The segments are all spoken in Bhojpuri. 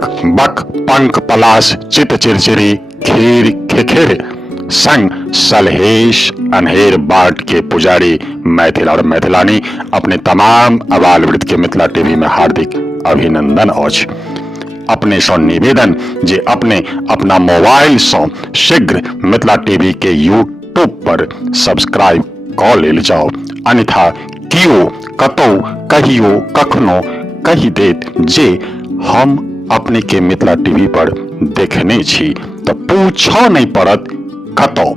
बक बक पंख पलाश चित चिरचिरी खीर खिखिर संग सलहेश अनहेर बाट के पुजारी मैथिल और मैथिलानी अपने तमाम अबाल वृद्ध के मिथिला टीवी में हार्दिक अभिनंदन अछि। अपने सो निवेदन जे अपने अपना मोबाइल सो शीघ्र मिथिला टीवी के यूट्यूब पर सब्सक्राइब क लेल जाओ, अन्यथा कियो कतौ कहियो कखनो कहि देत जे हम अपने के मिथिला टीवी पर देखने छी तो पूछो नहीं पड़त कतौ।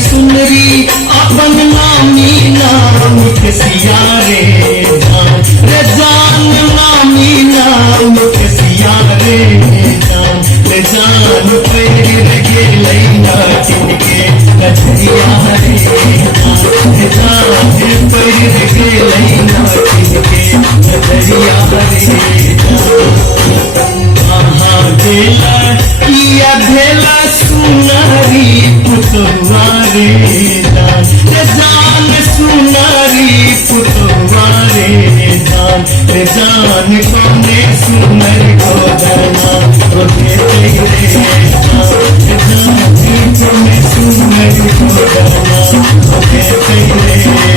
सुंदरी अपन नामी नाम के सियारे रे जान नामी नाम के सियारे जान पैर गे लैना तिनके कछिया रे जान पैर गे लैना तिनके कछिया रे कहाँ गेला किया भेला सुनारी पुतवा रे जान सुनारी पुतवा रे जान कोने सुनर गोदना रोते रे जान कोने सुनर गोदना रोते रे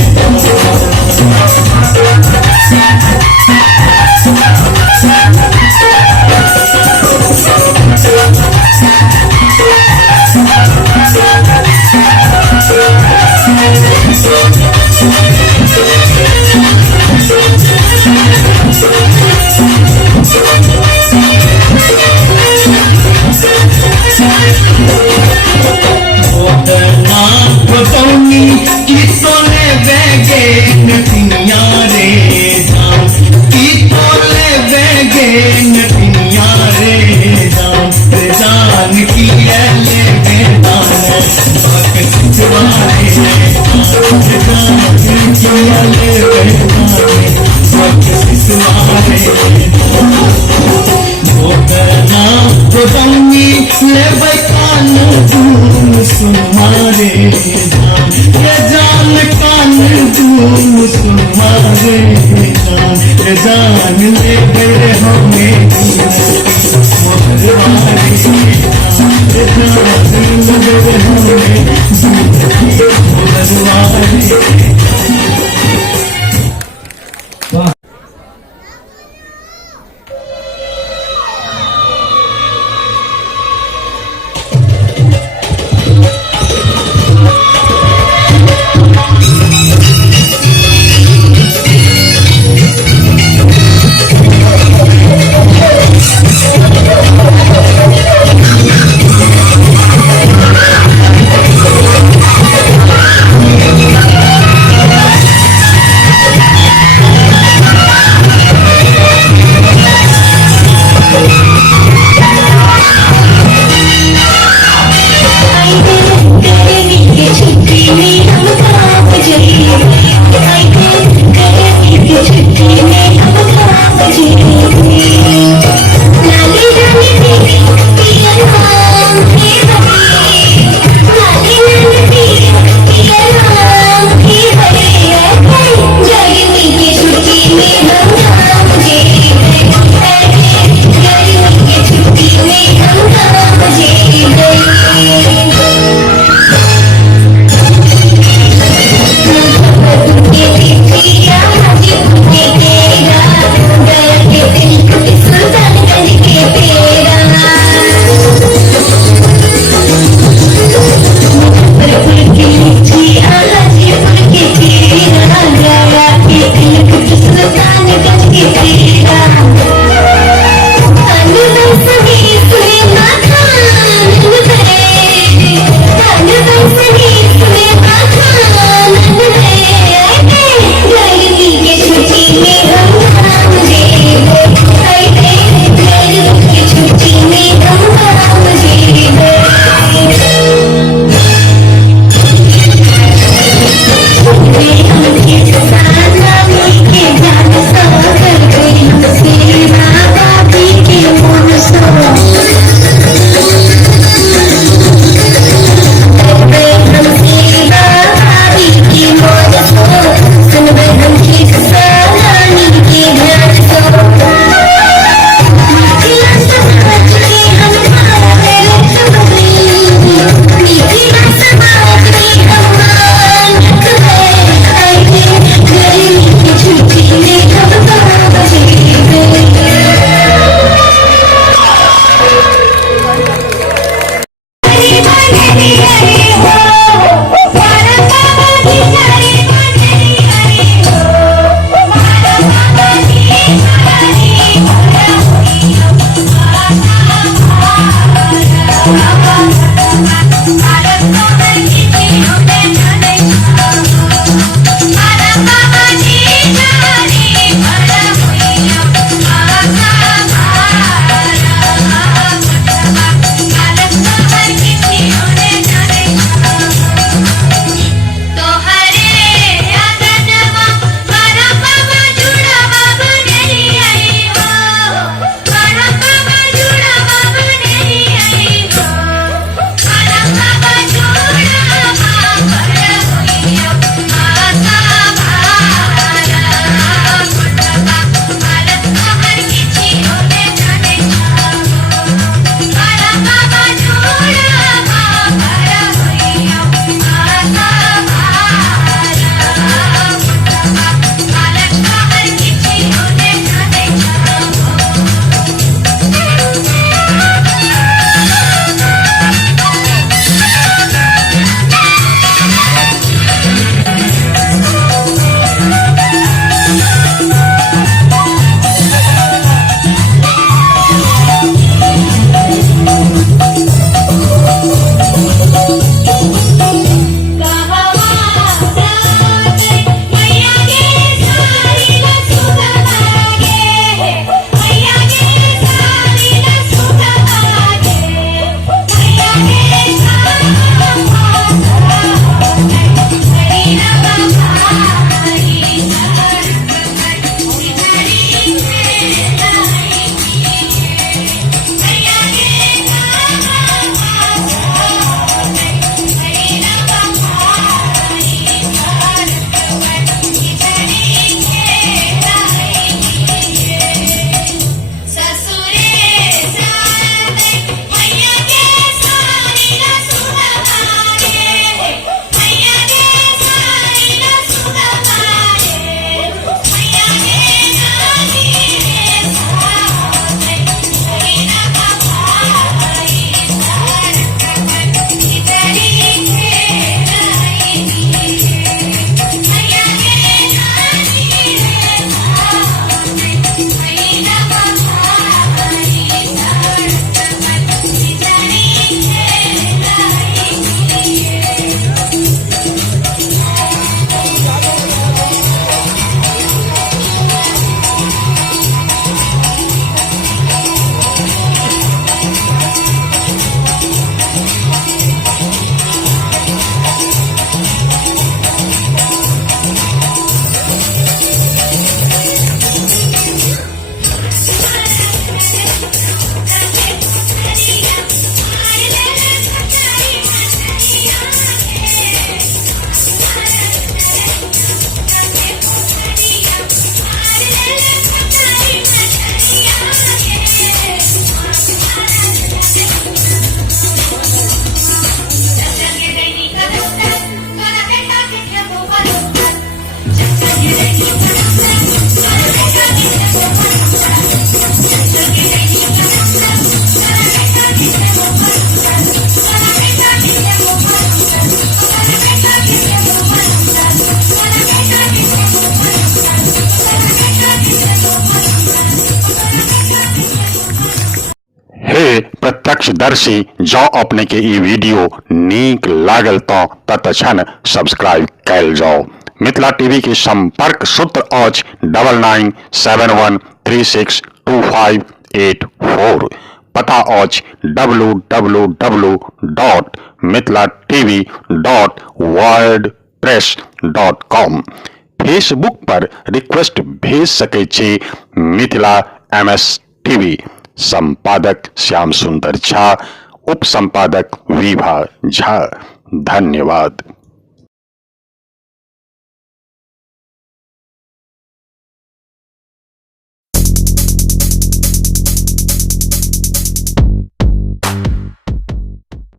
प्रत्यक्षदर्शी जौ अपने के ई वीडियो नीक लागल तो तत्क्षण सब्सक्राइब कैल जाओ। मिथिला टीवी के संपर्क सूत्र अछि 9971362584। पता अछि www.mithilatv.wordpress.com। फेसबुक पर रिक्वेस्ट भेज सकै छी मिथिला MS टीवी। संपादक श्याम सुंदर झा, उप संपादक विभा झा। धन्यवाद।